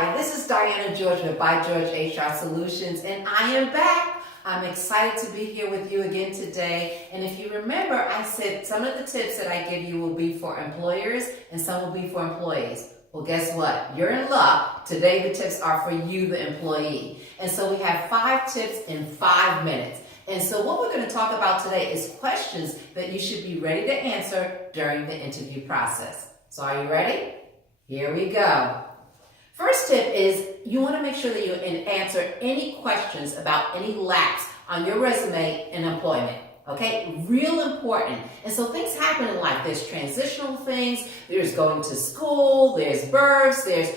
Hi, this is Diana George with By George HR Solutions, and I am back. I'm excited to be here with you again today. And if you remember, I said some of the tips that I give you will be for employers and some will be for employees. Well, guess what? You're in luck. Today, the tips are for you, the employee. And so we have 5 tips in 5 minutes. And so what we're going to talk about today is questions that you should be ready to answer during the interview process. So are you ready? Here we go. First tip is you want to make sure that you answer any questions about any lapse on your resume in employment. Okay, real important. And so things happen in life. There's transitional things, there's going to school, there's births, there's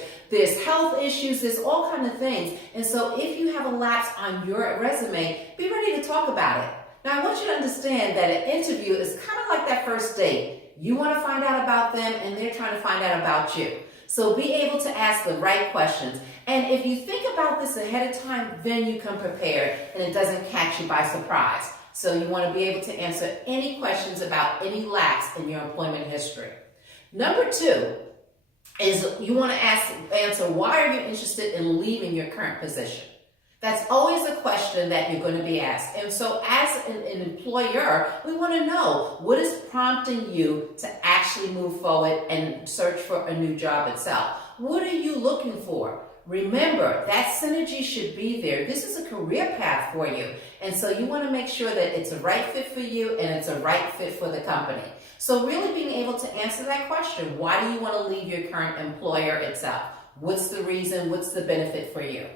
health issues, there's all kinds of things. And so if you have a lapse on your resume, be ready to talk about it. Now I want you to understand that an interview is kind of like that first date. You want to find out about them and they're trying to find out about you. So be able to ask the right questions. And if you think about this ahead of time, then you come prepared and it doesn't catch you by surprise. So you want to be able to answer any questions about any lapse in your employment history. Number 2 is you want to answer why are you interested in leaving your current position? That's always a question that you're going to be asked. And so as an employer, we want to know what is prompting you to actually move forward and search for a new job itself. What are you looking for? Remember, that synergy should be there. This is a career path for you. And so you want to make sure that it's a right fit for you and it's a right fit for the company. So really being able to answer that question, why do you want to leave your current employer itself? What's the reason? What's the benefit for you?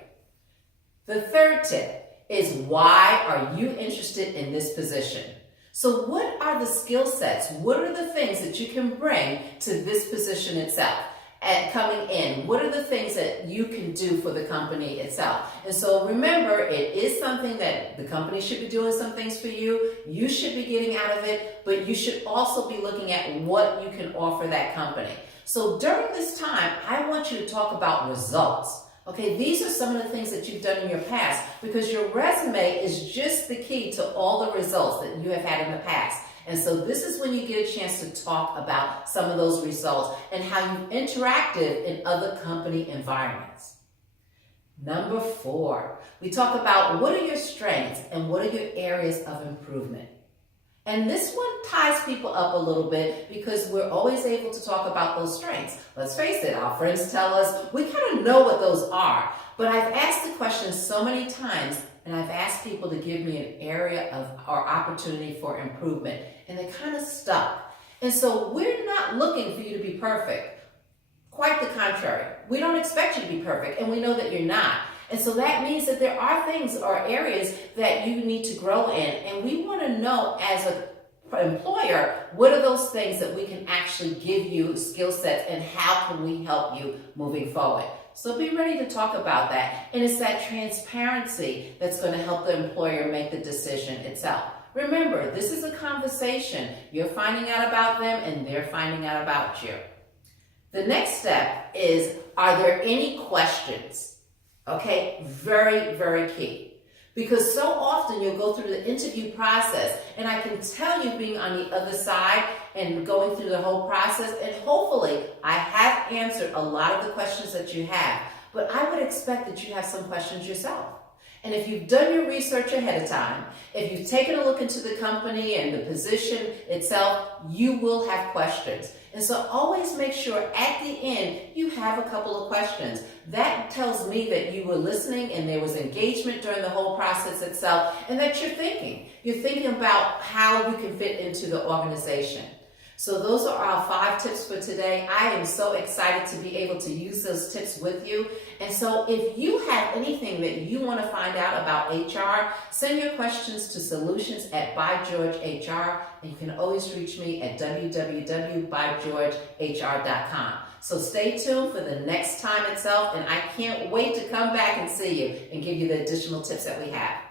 The third tip is why are you interested in this position? So what are the skill sets? What are the things that you can bring to this position itself? And coming in, what are the things that you can do for the company itself? And so remember, it is something that the company should be doing some things for you. You should be getting out of it, but you should also be looking at what you can offer that company. So during this time, I want you to talk about results. Okay, these are some of the things that you've done in your past because your resume is just the key to all the results that you have had in the past. And so this is when you get a chance to talk about some of those results and how you interacted in other company environments. Number 4, we talk about what are your strengths and what are your areas of improvement. And this one ties people up a little bit because we're always able to talk about those strengths. Let's face it, our friends tell us we kind of know what those are. But I've asked the question so many times and I've asked people to give me an area of or opportunity for improvement and they kind of stuck. And so we're not looking for you to be perfect. Quite the contrary. We don't expect you to be perfect and we know that you're not. And so that means that there are things or areas that you need to grow in. And we want to know as an employer, what are those things that we can actually give you skill sets and how can we help you moving forward? So be ready to talk about that. And it's that transparency that's going to help the employer make the decision itself. Remember, this is a conversation. You're finding out about them and they're finding out about you. The next step is, are there any questions? Okay, very, very key. Because so often you'll go through the interview process and I can tell you being on the other side and going through the whole process and hopefully I have answered a lot of the questions that you have, but I would expect that you have some questions yourself. And if you've done your research ahead of time, if you've taken a look into the company and the position itself, you will have questions. And so always make sure at the end you have a couple of questions. That tells me that you were listening and there was engagement during the whole process itself and that you're thinking. You're thinking about how you can fit into the organization. So those are our 5 tips for today. I am so excited to be able to use those tips with you. And so if you have anything that you want to find out about HR, send your questions to solutions@bygeorgehr, and you can always reach me at www.bygeorgehr.com. So stay tuned for the next time itself, and I can't wait to come back and see you and give you the additional tips that we have.